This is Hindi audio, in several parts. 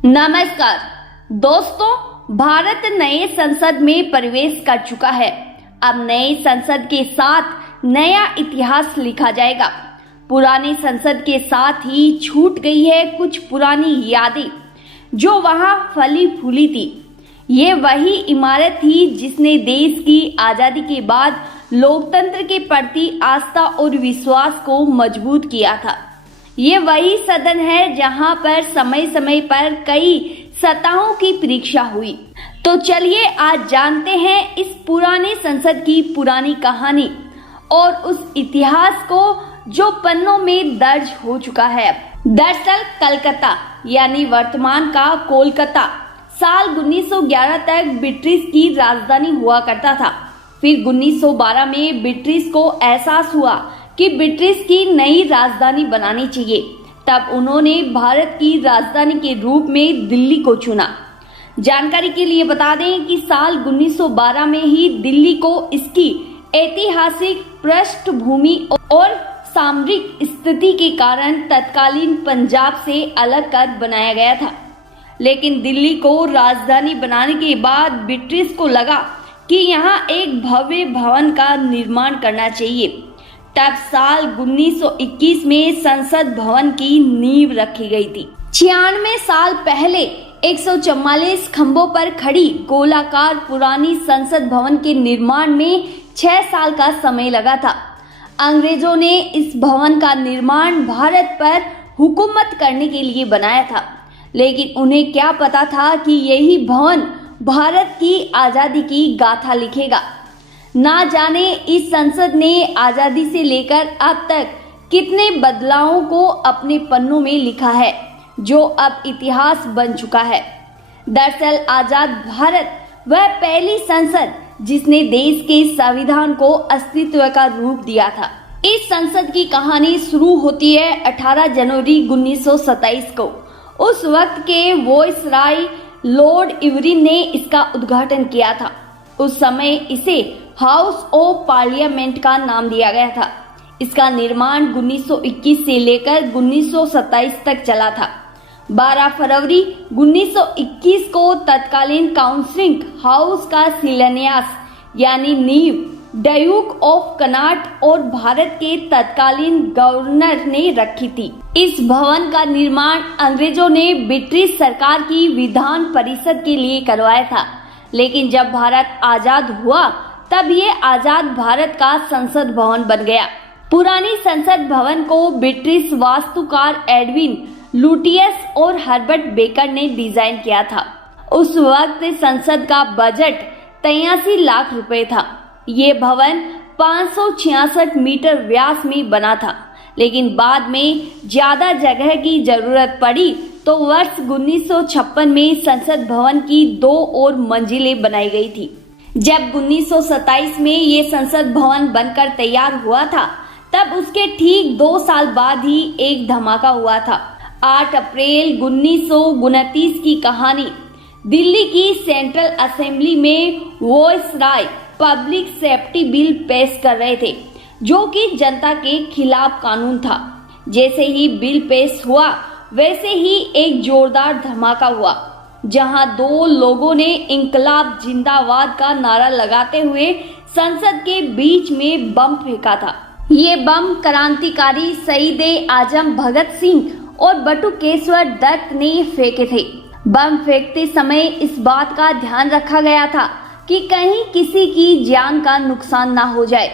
नमस्कार दोस्तों, भारत नए संसद में प्रवेश कर चुका है। अब नए संसद के साथ नया इतिहास लिखा जाएगा। पुरानी संसद के साथ ही छूट गई है कुछ पुरानी यादें जो वहां फली फूली थी। ये वही इमारत थी जिसने देश की आजादी के बाद लोकतंत्र के प्रति आस्था और विश्वास को मजबूत किया था। ये वही सदन है जहां पर समय समय पर कई सत्ताओं की परीक्षा हुई। तो चलिए आज जानते हैं इस पुराने संसद की पुरानी कहानी और उस इतिहास को जो पन्नों में दर्ज हो चुका है। दरअसल कलकत्ता यानी वर्तमान का कोलकाता साल 1911 तक ब्रिटिश की राजधानी हुआ करता था। फिर 1912 में ब्रिटिश को एहसास हुआ कि ब्रिटिश की नई राजधानी बनानी चाहिए। तब उन्होंने भारत की राजधानी के रूप में दिल्ली को चुना। जानकारी के लिए बता दें कि साल 1912 में ही दिल्ली को इसकी ऐतिहासिक पृष्ठभूमि और सामरिक स्थिति के कारण तत्कालीन पंजाब से अलग कर बनाया गया था। लेकिन दिल्ली को राजधानी बनाने के बाद ब्रिटिश को लगा कि यहाँ एक भव्य भवन का निर्माण करना चाहिए। तब साल 1921 में संसद भवन की नींव रखी गई थी। 96 साल पहले 144 खंभों पर खड़ी गोलाकार पुरानी संसद भवन के निर्माण में 6 साल का समय लगा था। अंग्रेजों ने इस भवन का निर्माण भारत पर हुकूमत करने के लिए बनाया था, लेकिन उन्हें क्या पता था कि यही भवन भारत की आजादी की गाथा लिखेगा। ना जाने इस संसद ने आजादी से लेकर अब तक कितने बदलावों को अपने पन्नों में लिखा है, जो अब इतिहास बन चुका है। दरअसल आजाद भारत वह पहली संसद जिसने देश के संविधान को अस्तित्व का रूप दिया था। इस संसद की कहानी शुरू होती है 18 जनवरी 1927 को। उस वक्त के वॉइसराय लॉर्ड इरविन ने इसका उद्घाटन किया था। उस समय इसे हाउस ऑफ पार्लियामेंट का नाम दिया गया था। इसका निर्माण 1921 से लेकर 1927 तक चला था। 12 फरवरी 1921 को तत्कालीन काउंसिल हाउस का शिलान्यास यानी नींव ड्यूक ऑफ कनाट और भारत के तत्कालीन गवर्नर ने रखी थी। इस भवन का निर्माण अंग्रेजों ने ब्रिटिश सरकार की विधान परिषद के लिए करवाया था, लेकिन जब भारत आजाद हुआ तब ये आजाद भारत का संसद भवन बन गया। पुरानी संसद भवन को ब्रिटिश वास्तुकार एडविन लुटियस और हर्बर्ट बेकर ने डिजाइन किया था। उस वक्त संसद का बजट 83 लाख रुपए था। ये भवन 566 मीटर व्यास में बना था, लेकिन बाद में ज्यादा जगह की जरूरत पड़ी तो वर्ष 1956 में संसद भवन की 2 और मंजिलें बनाई गई थी। जब 1927 में ये संसद भवन बनकर तैयार हुआ था, तब उसके ठीक 2 साल बाद ही एक धमाका हुआ था। 8 अप्रैल 1929 की कहानी। दिल्ली की सेंट्रल असेंबली में वॉइसराय पब्लिक सेफ्टी बिल पेश कर रहे थे, जो कि जनता के खिलाफ कानून था। जैसे ही बिल पेश हुआ, वैसे ही एक जोरदार धमाका हुआ, जहां 2 लोगों ने इंकलाब जिंदाबाद का नारा लगाते हुए संसद के बीच में बम फेंका था। ये बम क्रांतिकारी शहीद आजम भगत सिंह और बटुकेश्वर दत्त ने फेंके थे। बम फेंकते समय इस बात का ध्यान रखा गया था कि कहीं किसी की जान का नुकसान ना हो जाए।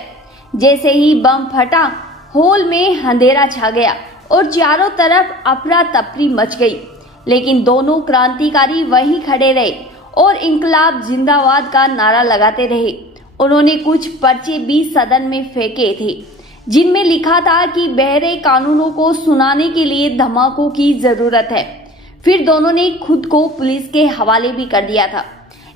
जैसे ही बम फटा, हॉल में अंधेरा छा गया और चारों तरफ अफरा तफरी मच गई, लेकिन दोनों क्रांतिकारी वहीं खड़े रहे और इंकलाब जिंदाबाद का नारा लगाते रहे। उन्होंने कुछ पर्चे भी सदन में फेंके थे, जिनमें लिखा था कि बहरे कानूनों को सुनाने के लिए धमाकों की जरूरत है। फिर दोनों ने खुद को पुलिस के हवाले भी कर दिया था।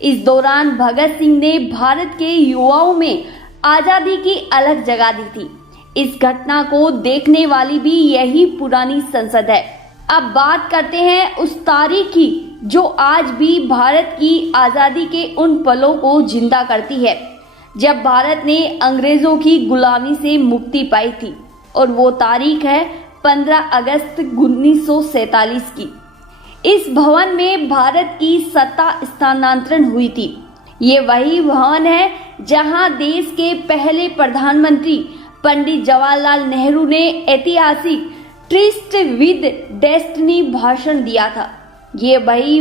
इस दौरान भगत सिंह ने भारत के युवाओं में आजादी की अलग जगा दी थी। इस घटना को देखने वाली भी यही पुरानी संसद है। अब बात करते हैं उस तारीख की जो आज भी भारत की आजादी के उन पलों को जिंदा करती है, जब भारत ने अंग्रेजों की गुलामी से मुक्ति पाई थी। और वो तारीख है 15 अगस्त 1947 की। इस भवन में भारत की सत्ता स्थानांतरण हुई थी। ये वही भवन है जहां देश के पहले प्रधानमंत्री पंडित जवाहरलाल नेहरू ने ऐतिहासिक ट्रिस्ट विद डेस्टिनी भाषण दिया था। ये वही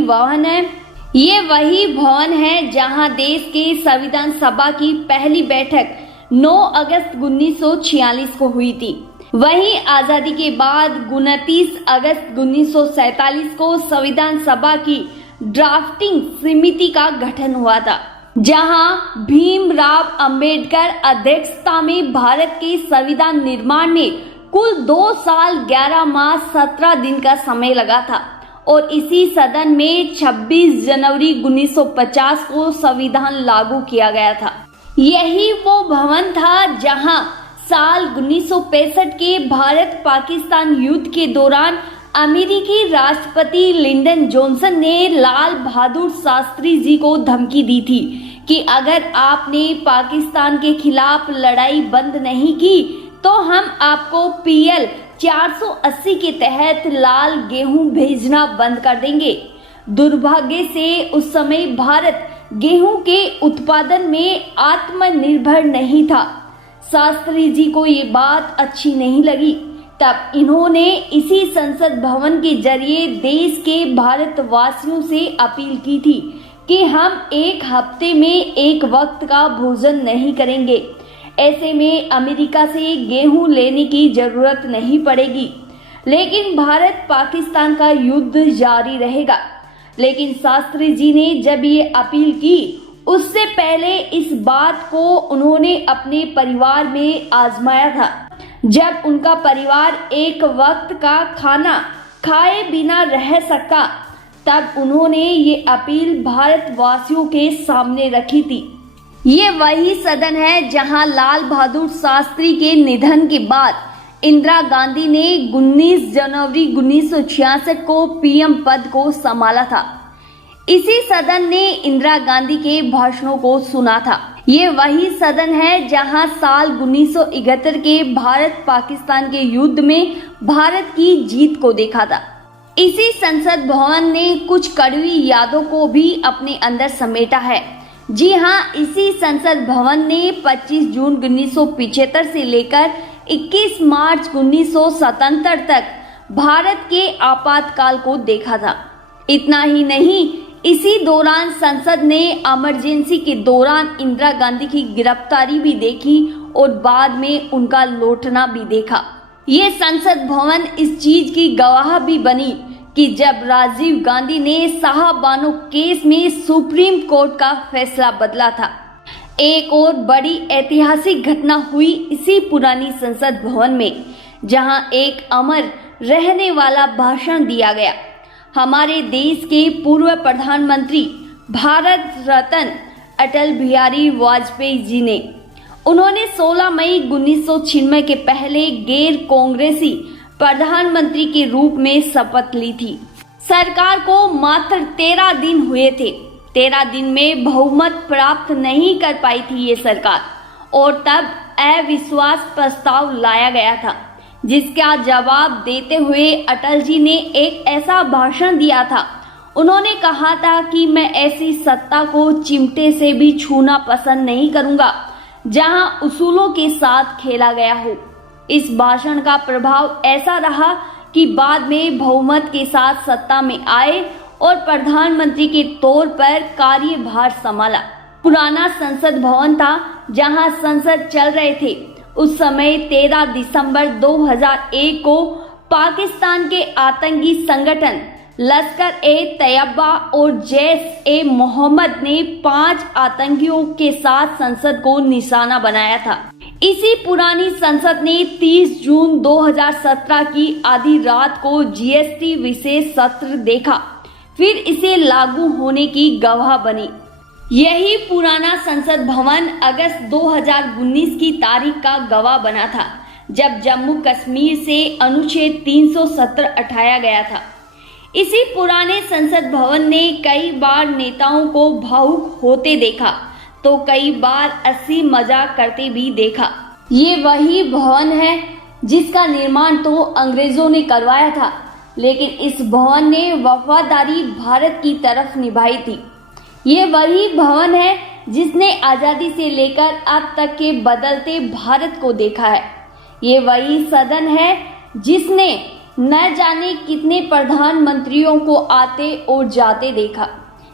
भवन है जहां देश के संविधान सभा की पहली बैठक 9 अगस्त 1946 को हुई थी। वहीं आजादी के बाद 29 अगस्त 1947 को संविधान सभा की ड्राफ्टिंग समिति का गठन हुआ था, जहां भीमराव अंबेडकर अध्यक्षता में भारत के संविधान निर्माण में कुल 2 साल 11 माह 17 दिन का समय लगा था और इसी सदन में 26 जनवरी 1950 को संविधान लागू किया गया था। यही वो भवन था जहां साल 1965 के भारत पाकिस्तान युद्ध के दौरान अमेरिकी राष्ट्रपति लिंडन जॉनसन ने लाल बहादुर शास्त्री जी को धमकी दी थी कि अगर आपने पाकिस्तान के खिलाफ लड़ाई बंद नहीं की तो हम आपको PL 480 के तहत लाल गेहूं भेजना बंद कर देंगे। दुर्भाग्य से उस समय भारत गेहूं के उत्पादन में आत्मनिर्भर नहीं था। शास्त्री जी को ये बात अच्छी नहीं लगी। तब इन्होंने इसी संसद भवन के जरिए देश के भारतवासियों से अपील की थी कि हम एक हफ्ते में एक वक्त का भोजन नहीं करेंगे। ऐसे में अमेरिका से गेहूं लेने की जरूरत नहीं पड़ेगी, लेकिन भारत पाकिस्तान का युद्ध जारी रहेगा। लेकिन शास्त्री जी ने जब ये अपील की, उससे पहले इस बात को उन्होंने अपने परिवार में आजमाया था। जब उनका परिवार एक वक्त का खाना खाए बिना रह सकता, तब उन्होंने ये अपील भारतवासियों के सामने रखी थी। ये वही सदन है जहां लाल बहादुर शास्त्री के निधन के बाद इंदिरा गांधी ने 19 जनवरी 1966 को PM पद को संभाला था। इसी सदन ने इंदिरा गांधी के भाषणों को सुना था। ये वही सदन है जहां साल 1971 के भारत पाकिस्तान के युद्ध में भारत की जीत को देखा था। इसी संसद भवन ने कुछ कड़वी यादों को भी अपने अंदर समेटा है। जी हाँ, इसी संसद भवन ने 25 जून 1975 से लेकर 21 मार्च 1977 तक भारत के आपातकाल को देखा था। इतना ही नहीं, इसी दौरान संसद ने इमरजेंसी के दौरान इंदिरा गांधी की गिरफ्तारी भी देखी और बाद में उनका लौटना भी देखा। ये संसद भवन इस चीज की गवाह भी बनी कि जब राजीव गांधी ने शाहबानो केस में सुप्रीम कोर्ट का फैसला बदला था। एक और बड़ी ऐतिहासिक घटना हुई इसी पुरानी संसद भवन में, जहां एक अमर रहने वाला भाषण दिया गया। हमारे देश के पूर्व प्रधानमंत्री भारत रत्न अटल बिहारी वाजपेयी जी ने, उन्होंने 16 मई 1996 के पहले गैर कांग्रेसी प्रधानमंत्री के रूप में शपथ ली थी। सरकार को मात्र 13 दिन हुए थे। 13 दिन में बहुमत प्राप्त नहीं कर पाई थी ये सरकार, और तब अविश्वास प्रस्ताव लाया गया था, जिसका जवाब देते हुए अटल जी ने एक ऐसा भाषण दिया था। उन्होंने कहा था कि मैं ऐसी सत्ता को चिमटे से भी छूना पसंद नहीं करूंगा जहां उसूलों के साथ खेला गया हो। इस भाषण का प्रभाव ऐसा रहा कि बाद में बहुमत के साथ सत्ता में आए और प्रधानमंत्री के तौर पर कार्यभार संभाला। पुराना संसद भवन था जहां संसद चल रहे थे। उस समय 13 दिसंबर 2001 को पाकिस्तान के आतंकी संगठन लश्कर-ए-तैयबा और जैश-ए-मोहम्मद ने 5 आतंकियों के साथ संसद को निशाना बनाया था। इसी पुरानी संसद ने 30 जून 2017 की आधी रात को GST विशेष सत्र देखा, फिर इसे लागू होने की गवाह बनी। यही पुराना संसद भवन अगस्त 2019 की तारीख का गवाह बना था, जब जम्मू कश्मीर से अनुच्छेद 370 हटाया गया था। इसी पुराने संसद भवन ने कई बार नेताओं को भावुक होते देखा, तो कई बार हंसी मजाक करते भी देखा। ये वही भवन है जिसका निर्माण तो अंग्रेजों ने करवाया था, लेकिन इस भवन ने वफादारी भारत की तरफ निभाई थी। ये वही भवन है जिसने आजादी से लेकर अब तक के बदलते भारत को देखा है। ये वही सदन है जिसने न जाने कितने प्रधानमंत्रियों को आते और जाते देखा।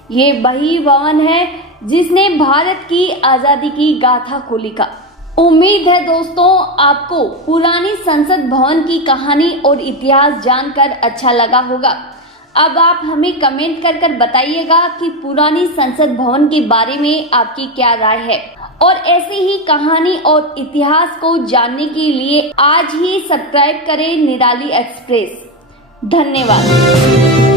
ये वही भवन है जिसने भारत की आजादी की गाथा को लिखा। उम्मीद है दोस्तों आपको पुरानी संसद भवन की कहानी और इतिहास जानकर अच्छा लगा होगा। अब आप हमें कमेंट कर बताइएगा कि पुरानी संसद भवन के बारे में आपकी क्या राय है, और ऐसी ही कहानी और इतिहास को जानने के लिए आज ही सब्सक्राइब करें निराली एक्सप्रेस। धन्यवाद।